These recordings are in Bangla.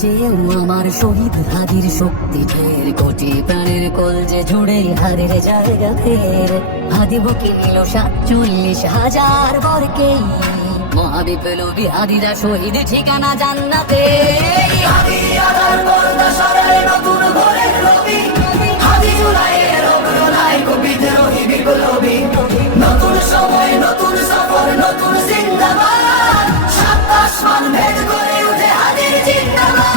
চেয়েও আমার শহীদ হাদির শক্তি ঢের, কোটি প্রাণের কল যে জুড়ে হারের জায়গা ফের। হাদি বুকে নিল 47,000 বরকে, মহাবিপ্লবী হাদিরা শহীদ ঠিকানা জান্নাতে। হাদি আদার পর্দা সরায় নতুন ভোরের রবি, হাদি জুলাইয়ের অগ্রনায়ক বিদ্রোহী বিপ্লবী। নতুন সময় নতুন সফর নতুন জিন্দাবাদ, ৭ আসমান ভেদ করে উঠে হাদির জিন্দাবাদ।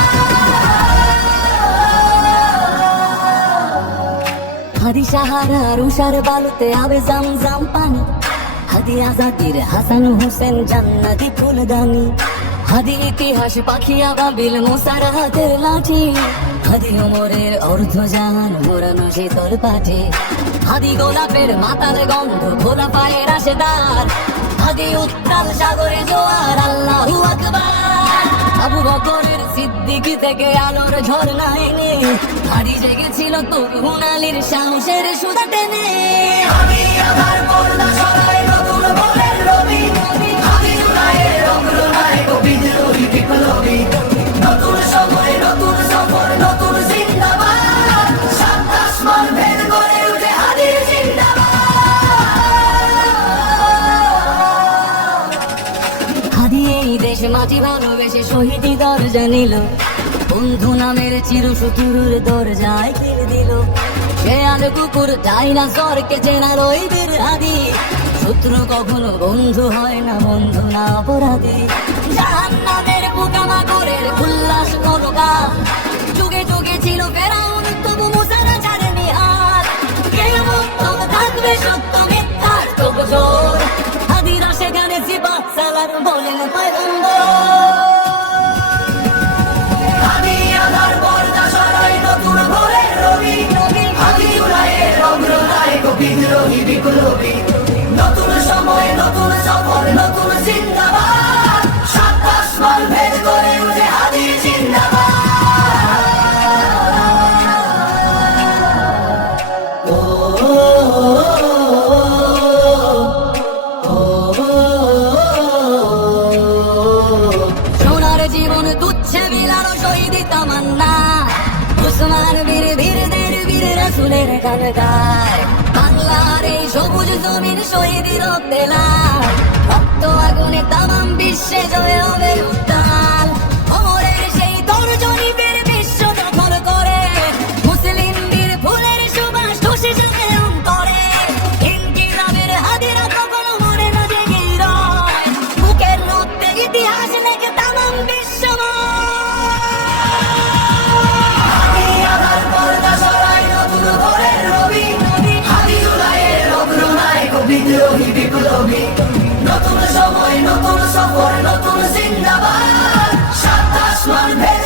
হাদি সাহারার উষার বালুতে আবে জামজাম পানি, হাদি আজাদির হাসান হোসেন জান্নাতি ফুলদানি। হাদি ইতিহাস পাখি আবাবিল মোসার হাতের লাঠি, হাদি ওমরের অর্ধজান মোরানো শীতল পাঠে। হাদি গোলাপের মাতাল গন্ধ খোলা পায়ের রাশেদার, হাদি উত্তাল সাগরে জোয়ার আল্লাহু আকবার। আবু বকরের সিদ্দিকী থেকে আলোর ঝর্ণা এনে, হাদি জেগেছিল তরুণ আলীর সাহসের সুধা টেনে। হাদি আদার পর্দা সরায় নতুন ভোরের রবি, হাদি জুলাইয়ের অগ্রনায়ক বিদ্রোহী বিপ্লবী। নতুন সময় নতুন সফর নতুন জিন্দাবাদ, ৭ আসমান ভেদ করে উঠে হাদির জিন্দাবাদ। হাদি এই দেশ মাটি ভালোবেসে শহীদি দরজা নিল, বন্ধু নামের চিরশত্রুর দরজায় কিল দিল। সে আর কুকুর ডাইনোসরকে চেনার ওই বীর হাদি, শত্রু কখনো বন্ধু হয় না, বন্ধু না অপরাধী। জাহান্নামের পোকামাকড়ের উল্লাস কলকা, যুগে যুগে ছিল ফেরাউন তবু মুসা না ছাড়েনি হাত। কিয়ামত তবে থাকবে সত্য মিথ্যার তোড়জোড়, হাদিরা সেখানে সিপাহ সালার বলেন পয়গম্বর। হাদি আদার পর্দা সরায় নতুন ভোরের রবি, হাদি জুলাইয়ের অগ্রনায়ক বিদ্রোহী বিপ্লবী। নতুন সময় নতুন সফর নতুন জিন্দাবাদ, ৭ আসমান ভেদ করে উঠে হাদির জিন্দাবাদ। সোনার জীবন তুচ্ছে বিলানো শহীদি তামান্না, উসমান বীর বীরদের বীর রাসূলের গান গায়। বাংলার এই সবুজ জমির শহীদি রক্তে লাল, রক্ত আগুনে তামাম বিশ্বে জয় হবে উত্তাল। ওমরের সেই তর্জনী বীর বিশ্ব দখল করে, মুসলিম বীর ফুলের সুবাস ঠোসে যাবে অন্তরে। ইনকিলাবের হাদিরা কখনো মরে না জেগে রয়, বুকের রক্তে ইতিহাস লেখে তামাম হাদি আদার পর্দা সরায় নতুন ভোরের রবি, হাদি জুলাইয়ের অগ্রনায়ক বিদ্রোহী বিপ্লবী। নতুন সময় নতুন সফর নতুন জিন্দাবাদ, ৭ আসমান ভেদ